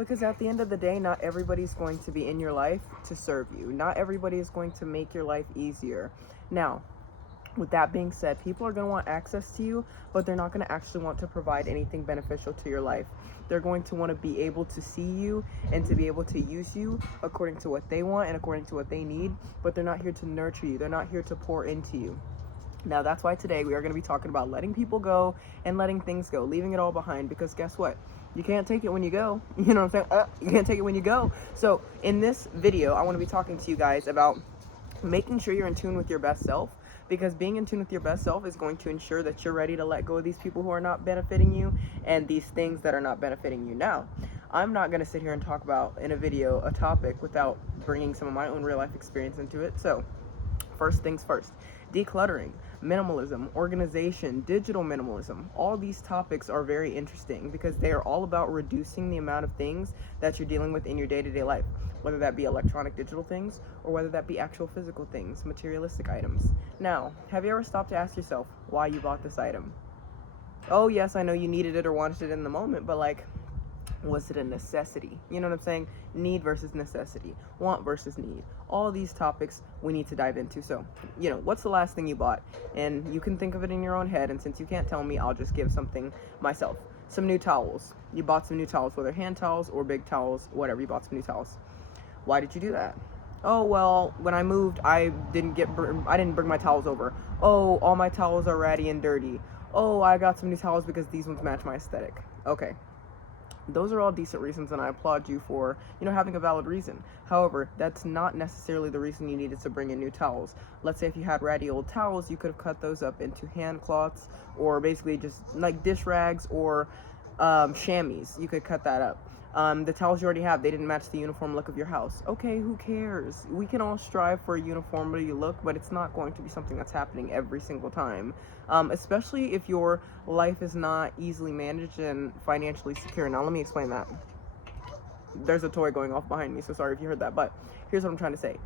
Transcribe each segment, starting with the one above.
Because at the end of the day, not everybody's going to be in your life to serve you. Not everybody is going to make your life easier. Now, with that being said, people are going to want access to you, but they're not going to actually want to provide anything beneficial to your life. They're going to want to be able to see you and to be able to use you according to what they want and according to what they need, but they're not here to nurture you. They're not here to pour into you. Now, that's why today we are going to be talking about letting people go and letting things go, leaving it all behind, because guess what? You can't take it when you go. You know what I'm saying? You can't take it when you go. So in this video, I want to be talking to you guys about making sure you're in tune with your best self, because being in tune with your best self is going to ensure that you're ready to let go of these people who are not benefiting you and these things that are not benefiting you. Now, I'm not going to sit here and talk about in a video a topic without bringing some of my own real life experience into it. So first things first, decluttering, minimalism, organization, digital minimalism. All these topics are very interesting because they are all about reducing the amount of things that you're dealing with in your day-to-day life, whether that be electronic digital things or whether that be actual physical things, materialistic items. Now, have you ever stopped to ask yourself why you bought this item? Oh yes, I know you needed it or wanted it in the moment, but like, was it a necessity? You know what I'm saying? Need versus necessity, want versus need. All these topics we need to dive into. So, what's the last thing you bought? And you can think of it in your own head, and since you can't tell me, I'll just give something myself. Some new towels. You bought some new towels, whether hand towels or big towels, whatever. You bought some new towels. Why did you do that? Oh, well, when I moved, I didn't bring my towels over. Oh, all my towels are ratty and dirty. Oh, I got some new towels because these ones match my aesthetic. Okay. Those are all decent reasons, and I applaud you for, having a valid reason. However, that's not necessarily the reason you needed to bring in new towels. Let's say if you had ratty old towels, you could have cut those up into hand cloths, or basically just like dish rags or chamois. You could cut that up. The towels you already have, they didn't match the uniform look of your house. Okay, who cares? We can all strive for a uniformity look, but it's not going to be something that's happening every single time. Especially if your life is not easily managed and financially secure. Now, let me explain that. There's a toy going off behind me, so sorry if you heard that, but here's what I'm trying to say.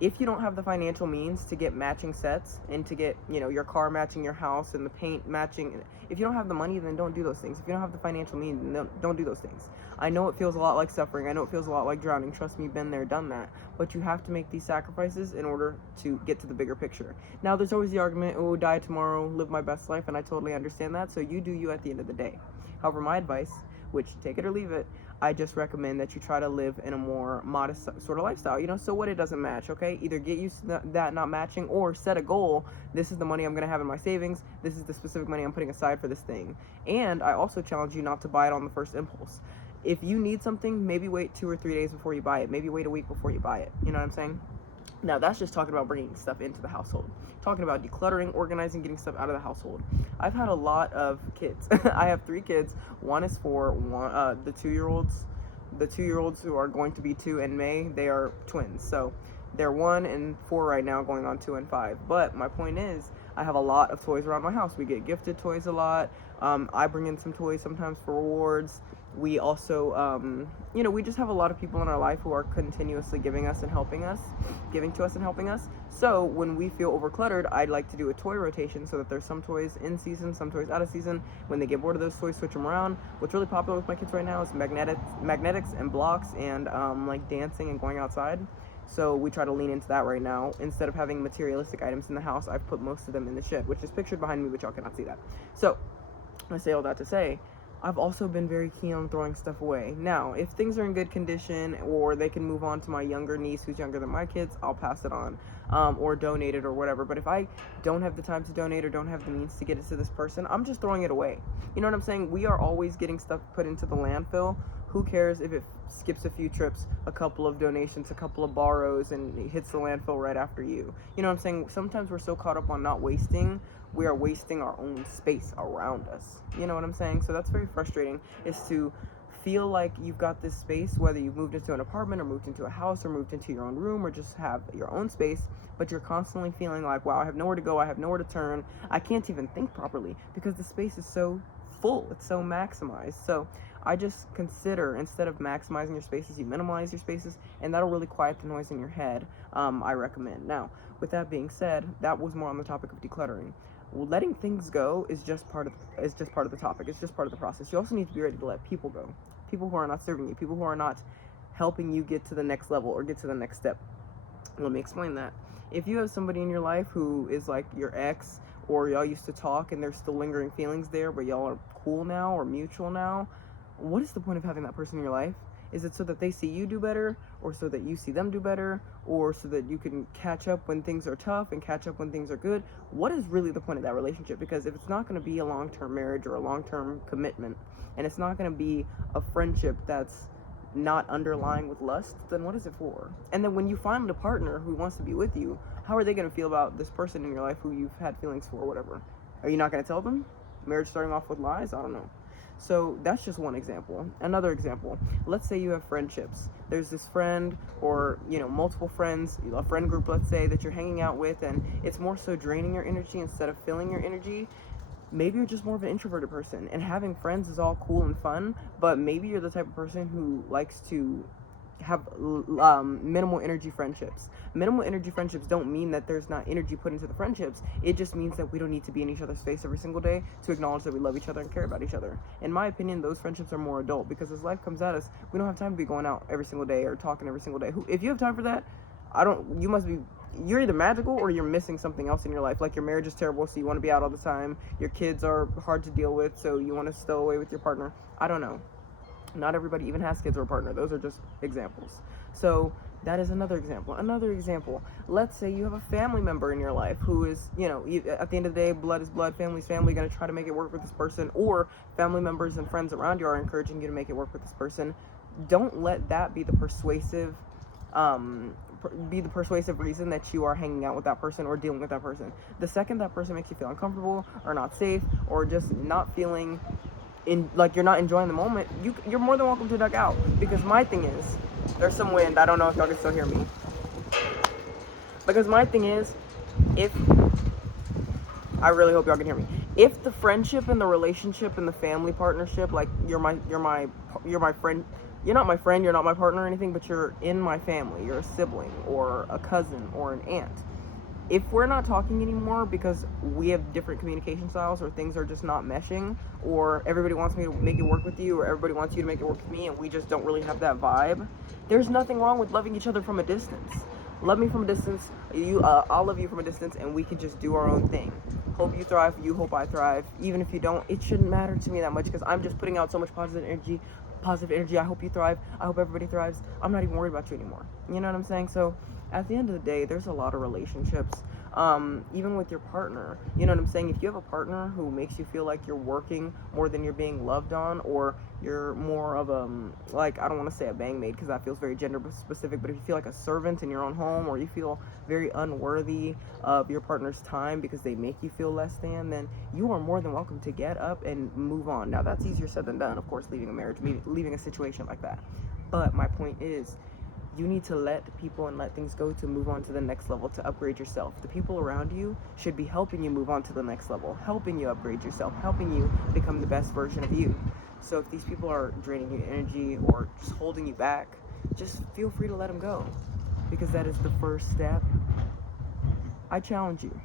If you don't have the financial means to get matching sets and to get, your car matching your house and the paint matching, if you don't have the money, then don't do those things. If you don't have the financial means, then don't do those things. I know it feels a lot like suffering. I know it feels a lot like drowning. Trust me, been there, done that. But you have to make these sacrifices in order to get to the bigger picture. Now, there's always the argument, oh, die tomorrow, live my best life, and I totally understand that. So you do you at the end of the day. However, my advice, which take it or leave it, I just recommend that you try to live in a more modest sort of lifestyle, so what it doesn't match, okay? Either get used to that not matching or set a goal. This is the money I'm going to have in my savings. This is the specific money I'm putting aside for this thing. And I also challenge you not to buy it on the first impulse. If you need something, maybe wait 2 or 3 days before you buy it. Maybe wait a week before you buy it. You know what I'm saying? Now, that's just talking about bringing stuff into the household. Talking about decluttering, organizing, getting stuff out of the household. I've had a lot of kids. I have 3 kids. One is 4. The 2-year-olds. The 2-year-olds who are going to be 2 in May, they are twins. So they're 1 and 4 right now, going on 2 and 5. But my point is, I have a lot of toys around my house. We get gifted toys a lot. I bring in some toys sometimes for rewards. We also, we just have a lot of people in our life who are continuously giving to us and helping us. So when we feel overcluttered, I'd like to do a toy rotation so that there's some toys in season, some toys out of season. When they get bored of those toys, switch them around. What's really popular with my kids right now is magnetics and blocks and like dancing and going outside. So we try to lean into that right now. Instead of having materialistic items in the house, I've put most of them in the shed, which is pictured behind me, but y'all cannot see that. So I say all that to say, I've also been very keen on throwing stuff away. Now, if things are in good condition or they can move on to my younger niece who's younger than my kids, I'll pass it on or donate it or whatever. But if I don't have the time to donate or don't have the means to get it to this person, I'm just throwing it away. You know what I'm saying? We are always getting stuff put into the landfill. Who cares if it skips a few trips, a couple of donations, a couple of borrows, and it hits the landfill right after you? You know what I'm saying? Sometimes we're so caught up on not wasting, we are wasting our own space around us. You know what I'm saying? So that's very frustrating, is to feel like you've got this space, whether you've moved into an apartment or moved into a house or moved into your own room or just have your own space, but you're constantly feeling like, wow, I have nowhere to go, I have nowhere to turn, I can't even think properly because the space is so full, it's so maximized. So I just consider, instead of maximizing your spaces, you minimize your spaces, and that'll really quiet the noise in your head. I recommend. Now, with that being said, that was more on the topic of decluttering. Letting things go is just part of the topic. It's just part of the process. You also need to be ready to let people go. people who are not serving you, people who are not helping you get to the next level or get to the next step. Let me explain that. If you have somebody in your life who is like your ex, or y'all used to talk and there's still lingering feelings there, but y'all are cool now or mutual now, what is the point of having that person in your life? Is it so that they see you do better, or so that you see them do better, or so that you can catch up when things are tough and catch up when things are good? What is really the point of that relationship? Because if it's not going to be a long-term marriage or a long-term commitment, and it's not going to be a friendship that's not underlying with lust, then what is it for? And then when you find a partner who wants to be with you, how are they going to feel about this person in your life who you've had feelings for or whatever? Are you not going to tell them? Marriage starting off with lies? I don't know. So that's just one example. Another example, let's say you have friendships. There's this friend, or multiple friends, a friend group, let's say, that you're hanging out with, and it's more so draining your energy instead of filling your energy. Maybe you're just more of an introverted person, and having friends is all cool and fun, but maybe you're the type of person who likes to have minimal energy friendships. Minimal energy friendships don't mean that there's not energy put into the friendships. It just means that we don't need to be in each other's face every single day to acknowledge that we love each other and care about each other. In my opinion, those friendships are more adult, because as life comes at us, we don't have time to be going out every single day or talking every single day. If you have time for that, you're either magical or you're missing something else in your life. Like your marriage is terrible, so you want to be out all the time. Your kids are hard to deal with, so you want to stow away with your partner. I don't know. Not everybody even has kids or a partner. Those are just examples. So that is another example. Another example, let's say you have a family member in your life who is, at the end of the day, blood is blood, family is family, going to try to make it work with this person, or family members and friends around you are encouraging you to make it work with this person. Don't let that be the persuasive reason that you are hanging out with that person or dealing with that person. The second that person makes you feel uncomfortable or not safe or just not feeling like you're not enjoying the moment, you're more than welcome to duck out. Because my thing is, there's some wind, I don't know if y'all can still hear me. Because my thing is, I really hope y'all can hear me. If the friendship and the relationship and the family partnership, like you're my friend, you're not my friend, you're not my partner or anything, but you're in my family, you're a sibling or a cousin or an aunt. If we're not talking anymore because we have different communication styles, or things are just not meshing, or everybody wants me to make it work with you, or everybody wants you to make it work with me, and we just don't really have that vibe, there's nothing wrong with loving each other from a distance. Love me from a distance, I'll love you from a distance, and we can just do our own thing. Hope you thrive, you hope I thrive. Even if you don't, it shouldn't matter to me that much, because I'm just putting out so much positive energy. I hope you thrive. I hope everybody thrives. I'm not even worried about you anymore. You know what I'm saying? So at the end of the day, there's a lot of relationships, even with your partner. You know what I'm saying? If you have a partner who makes you feel like you're working more than you're being loved on, or you're more of I don't want to say a bang maid because that feels very gender specific, but if you feel like a servant in your own home, or you feel very unworthy of your partner's time because they make you feel less than, then you are more than welcome to get up and move on. Now, that's easier said than done, of course, leaving a marriage, leaving a situation like that. But my point is, you need to let people and let things go to move on to the next level, to upgrade yourself. The people around you should be helping you move on to the next level, helping you upgrade yourself, helping you become the best version of you. So if these people are draining your energy or just holding you back, just feel free to let them go, because that is the first step. I challenge you,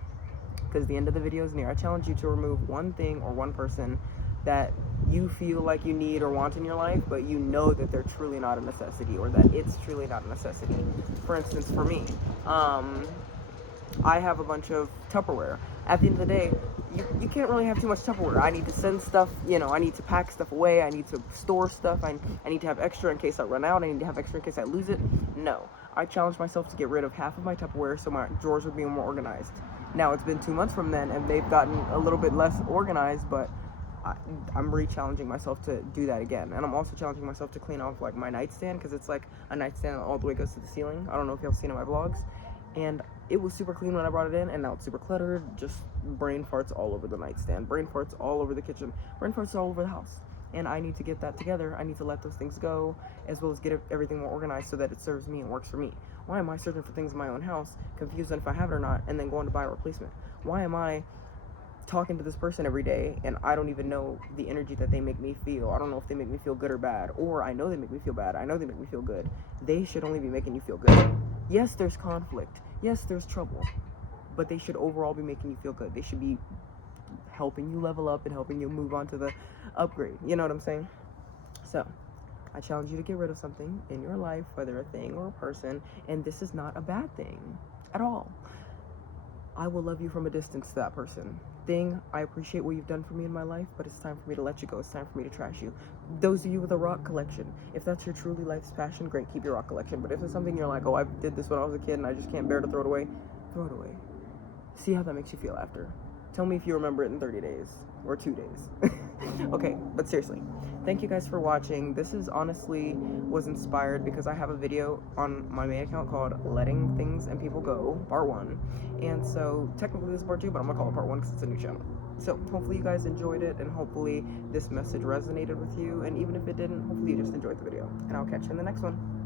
because the end of the video is near, I challenge you to remove one thing or one person that you feel like you need or want in your life, but you know that they're truly not a necessity, or that it's truly not a necessity. For instance, for me, I have a bunch of Tupperware. At the end of the day, you can't really have too much Tupperware. I need to send stuff, I need to pack stuff away, I need to store stuff, I need to have extra in case I run out, I need to have extra in case I lose it. No, I challenged myself to get rid of half of my Tupperware so my drawers would be more organized. Now, it's been 2 months from then, and they've gotten a little bit less organized, but I'm re-challenging myself to do that again. And I'm also challenging myself to clean off, my nightstand, because it's a nightstand that all the way goes to the ceiling. I don't know if y'all seen it in my vlogs. And it was super clean when I brought it in, and now it's super cluttered. Just brain farts all over the nightstand, brain farts all over the kitchen, brain farts all over the house. And I need to get that together. I need to let those things go, as well as get everything more organized so that it serves me and works for me. Why am I searching for things in my own house, confused on if I have it or not, and then going to buy a replacement? Why am I talking to this person every day and I don't even know the energy that they make me feel? I don't know if they make me feel good or bad, or I know they make me feel bad, I know they make me feel good. They should only be making you feel good. Yes, there's conflict, yes, there's trouble, but they should overall be making you feel good. They should be helping you level up and helping you move on to the upgrade. You know what I'm saying? So I challenge you to get rid of something in your life, whether a thing or a person, and this is not a bad thing at all. I will love you from a distance to that person. Thing, I appreciate what you've done for me in my life, but it's time for me to let you go. It's time for me to trash you. Those of you with a rock collection, if that's your truly life's passion, great, keep your rock collection. But if it's something you're like, oh, I did this when I was a kid and I just can't bear to throw it away, throw it away. See how that makes you feel after. Tell me if you remember it in 30 days or 2 days. Okay, but seriously, thank you guys for watching. This is honestly was inspired because I have a video on my main account called Letting Things and People Go, part 1. And so technically this is part 2, but I'm gonna call it part 1 because it's a new channel. So hopefully you guys enjoyed it, and hopefully this message resonated with you. And even if it didn't, hopefully you just enjoyed the video. And I'll catch you in the next one.